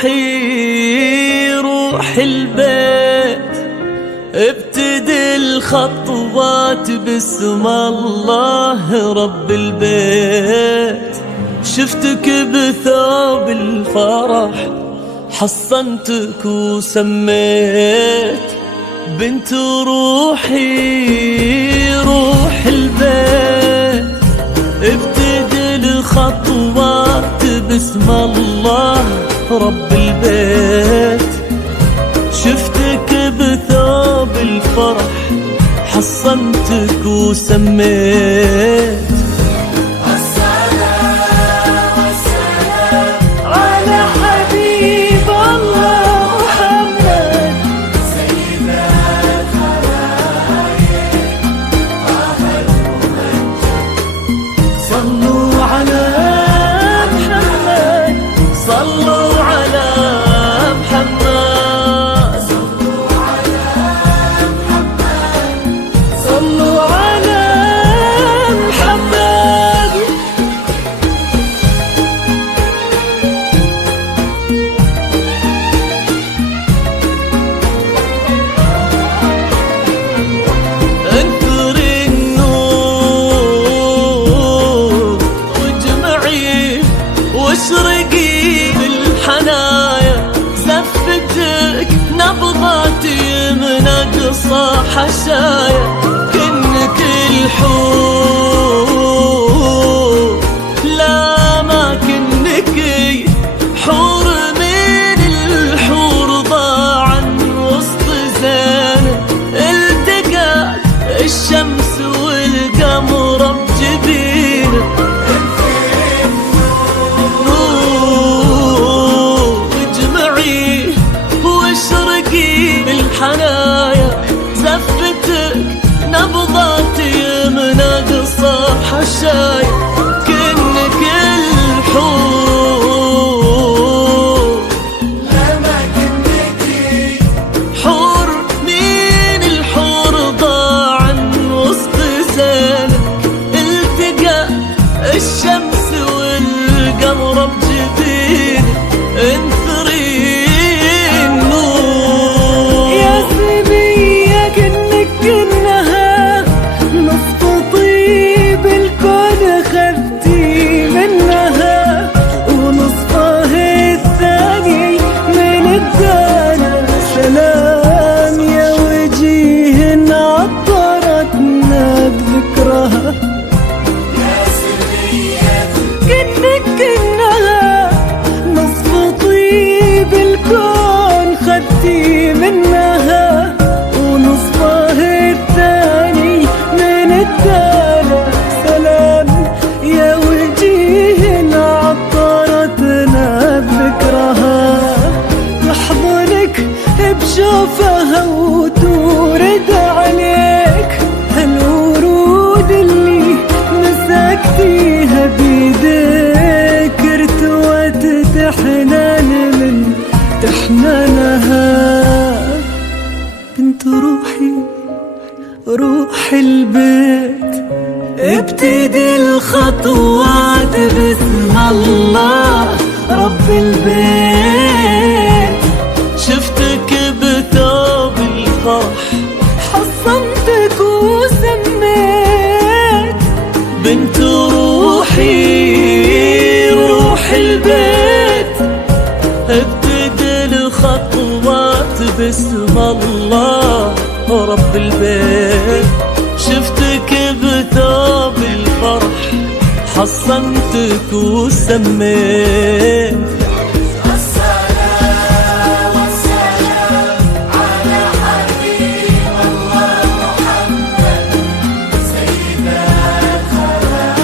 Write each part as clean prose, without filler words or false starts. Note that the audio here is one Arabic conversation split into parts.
روحي روح البيت، ابتدي الخطوات باسم الله رب البيت. شفتك بثوب الفرح حصنتك وسميت بنت روحي روح البيت، ابتدي الخطوات باسم الله رب البيت. شفتك بثوب الفرح حصنتك وسميت السلام والسلام على حبيب الله محمد سيد الخلايق طه الممجد. صلوا على محمد، صلوا على محمد، صلوا على محمد، صلوا على محمد. انثري النور واجمعي واشرقي بالحنايا، زفتك نبضات يمنى قصى حشايا، كنك الحور لا ما كنك حور من الحور ضاعا وسط زينة، التقت الشمس والقمر بجبينه. بالحنايا زفتك نبضات يمنى قصى حشايا، كنك الحور لما كنك حور من الحور ضاعا وسط زينك، التقى الشمس والقمر بجبينك. انثري منها ونصفه الثاني من الدالة، سلام يا وجيه عطرتنا بذكرها، تحضنك بشوفها وتورد عليك هالورود اللي مسكتيها بيديك، ارتوت تحنان من تحنانها. بنت روحي روح البيت، ابتدي الخطوات باسم الله رب البيت. شفتك بثوب الفرح حصنتك وسميت بنت روحي روح البيت، ابتدي الخطوات باسم الله رب البيت. شفتك بثوب الفرح حصنتك وسميت السلام والسلام على حبيب الله محمد سيد الخلايق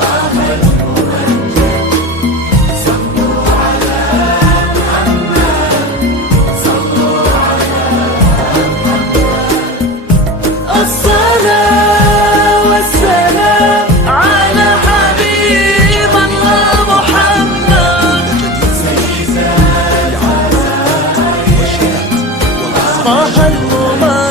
طه الممجد. صلوا على محمد، صلوا على محمد. الصلاة والسلام على حبيب الله محمد سيد العزايا طه الممجد.